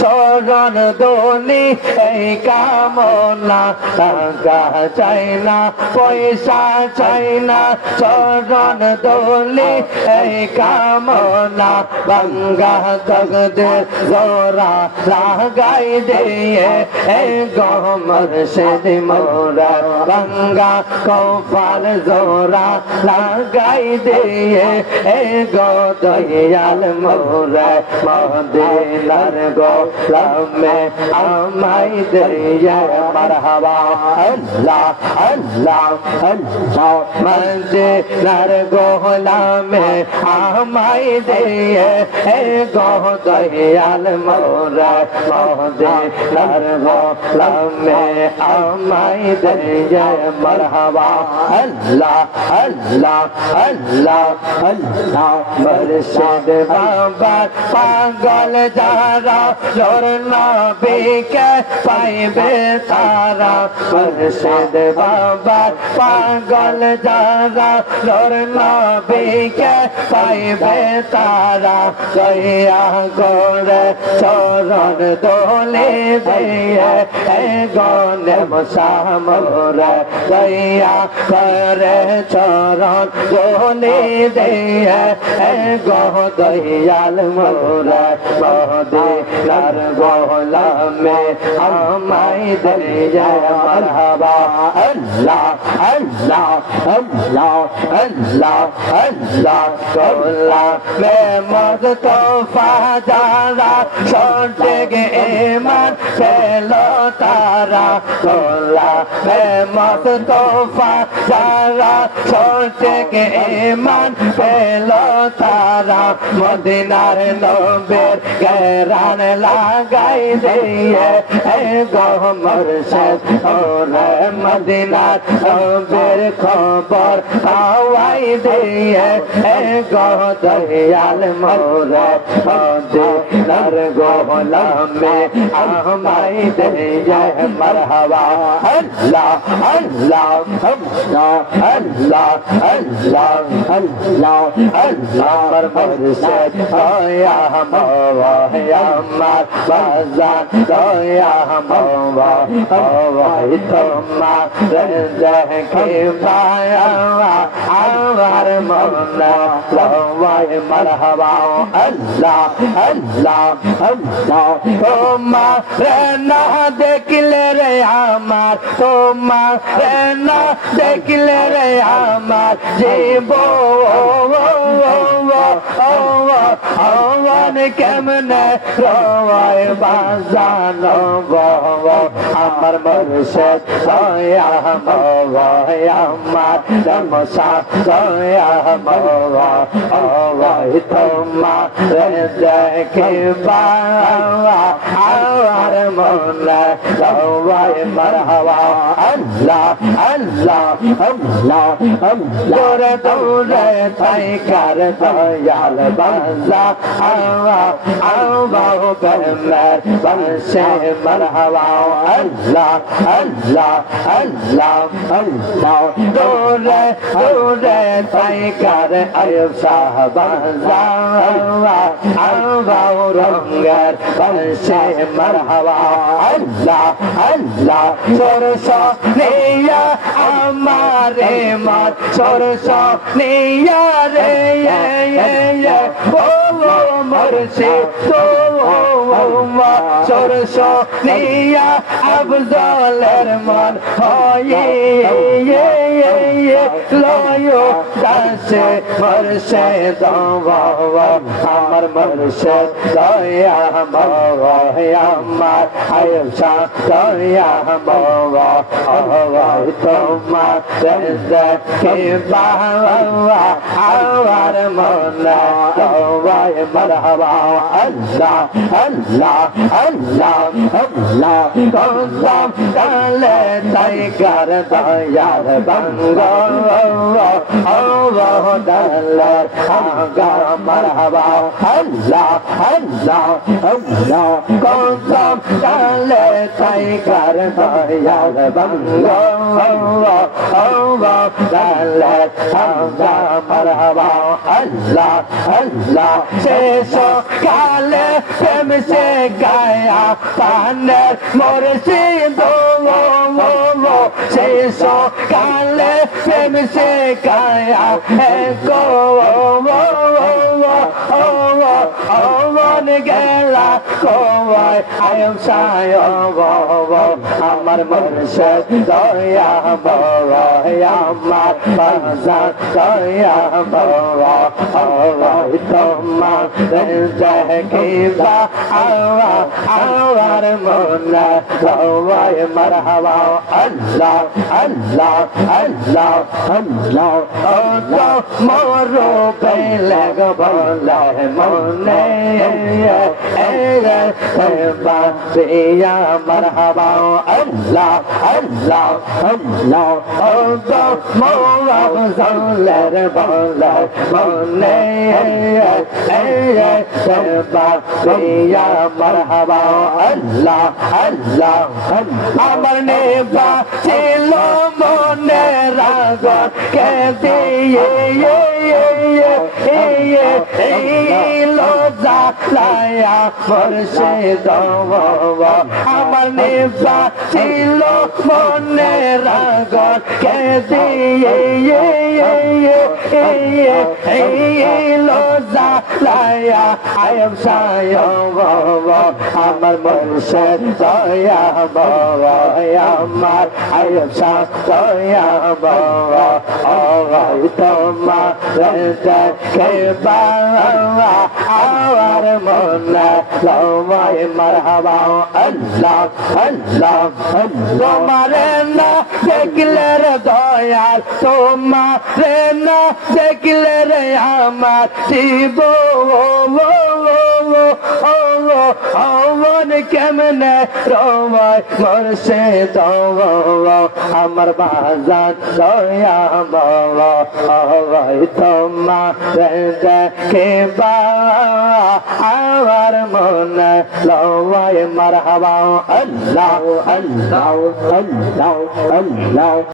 চরণ দোলি এই কামনা টাকা চাই না পয়সা চাই না চরণ দোলি এই কামনা গঙ্গা তগদের জোরা লাগাই দিয়ে এই গহমর সে মোরা গঙ্গা কপাল জোরা লাগাই দিয়ে এই গো দয়াল মোরা মদিনার গোলামে আমায় দিয়ে মারহাবা আল্লাহ আল্লাহ আল্লাহ মদিনার গোলামে আমায় দিয়ে এই গো দয়াল মোরা মদিনার গোলামে আমায় দিয়ে মারহাবা আল্লাহ আল্লাহ আল্লাহ আল্লাহ মুর্শিদ বাবা পাগল যারা লোর নবীকে পাইবে তারা মুর্শিদ বাবা পাগল যারা লোর নবীকে পাইবে তারা দয়া করে চরণ দোলে দিয়ে গনে মশামরে দয়া করে চরণ দোলে দিয়ে গো দয়াল মোরা মদিনার গোলামে আমায় দিয়ে মারহাবা আল্লাহ আল্লাহ আল্লাহ আল্লাহ আল্লাহ গোলামে মদ তোফা যারা সন্টে গে ইমান পেলো তারা গোলামে মদ তোফা যারা সন্টে গে ইমান পেলো তারা মদিনার নবের গেরান লাগাই দিয়ে গো মুর্শিদ ওরে মদিনার নবের খবর পাওয়াই দিয়ে গো দয়াল মোরা মদিনার গোলামে আমায় দিয়ে মারহাবা আল্লাহ আল্লাহ আল্লাহ আল্লাহ আল্লাহ আল্লাহ আল্লাহ মুর্শিদ দয়া মাওয়া আমার বাজান দয়া মাওয়া ওই তোমার দেখে পায়া আমার মনে লওয়ায় মারহাবা আল্লাহ আল্লাহ আল্লাহ তোমার না দেখলে রে আমার তোমার না দেখলে রে আমার জীবন কেমনে রওয়ায় বাজানো আমার মুর্শিদ দয়া মাওয়া আমার নমসা দয়া মাওয়া ওই তোমার দেখে পাওয়া আমার মনে লওয়ায় মারহাবা আল্লাহ আল্লাহ আল্লাহ দৌড়ে দৌড়ে থাইকার দয়াল বাজা আল্লাহ বেমের বংশে মারহাবা আল্লাহ আল্লাহ আল্লাহ আল্লাহ দৌড়ে দৌড়ে থাইকার আয়ুব শাহ বাজা আল্লাহ রঙ্গের বংশে মারহাবা আল্লাহ আল্লাহ সরস নিয়া আমারে মার সরস নিয়া রে ও মুর্শিদ সরস নিয়া আফজলের মন হয় লয় দাসে মুর্শিদ আমার মুর্শিদ দয়া মাওয়া আমার আয়েশা দয়া মাওয়া তোমার দেখে বাবা আমার মনে লওয়ায় মারহাবা আল্লাহ আল্লাহ আল্লাহ আল্লাহ কসম কালে তাই কর দয়ার বঙ্গ দালার আগা মারহাবা আল্লাহ আল্লাহ আল্লাহ কদম ডালে টাইগার দয়াল বাংলা ডালে আগা মারহাবা আল্লাহ আল্লাহ শেষ কালে প্রেম সে গায়া পানের মুর্শিদ শেষ কালে প্রেম সে গায়া গো মন গেলা কোয়ায় আয়ম সায় আমার মুর্শিদ দয়া বাবা আমার বাজার দয়া বাবা তোমার কিবা আওয়ার মনে সবাই মারহাবা আল্লাহ আল্লাহ আল্লাহ আল্লাহ মরো পেলে বলে মনে বাসিয়া মারহাবা আল্লাহ আল্লাহ আল্লাহ মৌলার বলে মনে বাসিয়া মারহাবা আল্লাহ আল্লাহ আমার নেবা ছিল মনে রাগ কে দিয়ে লোজা লায়া মুর্শিদ আমার নেবা ছিল মনে রাগ কে দিয়ে লোজা লায়া আয়ম সায় আমার মুর্শিদ দয়া বাবা আমার আয়ম সায় দয়া বাবা তোমার দেখে বাবা আমার মনে সবাই মারহাবা আল্লাহ আল্লাহ তোমার না দেখলে রে দয়াল তোমার না দেখলে রে আমার জীব মন কেমনে রবাই মুর্শিদ আমার বাজার দয়া বাবা তোমার দেখে আমার মনে লওয়াই মারহাবা আল্লাহ আল্লাহ আল্লাহ আল্লাহ